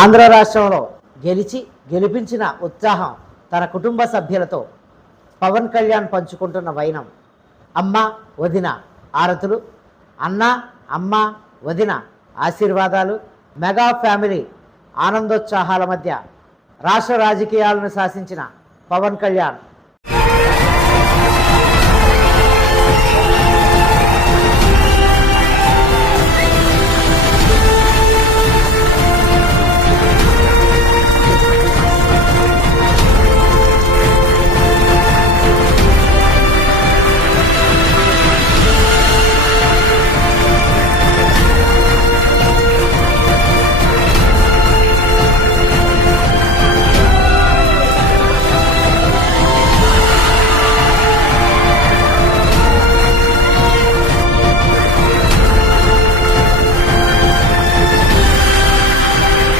ఆంధ్ర రాష్ట్రంలో గెలిపించిన ఉత్సాహం తన కుటుంబ సభ్యులతో పవన్ కళ్యాణ్ పంచుకుంటున్న వైనం. అమ్మ వదిన ఆరతులు, అన్న అమ్మ వదిన ఆశీర్వాదాలు, మెగా ఫ్యామిలీ ఆనందోత్సాహాల మధ్య రాష్ట్ర రాజకీయాలను శాసించిన పవన్ కళ్యాణ్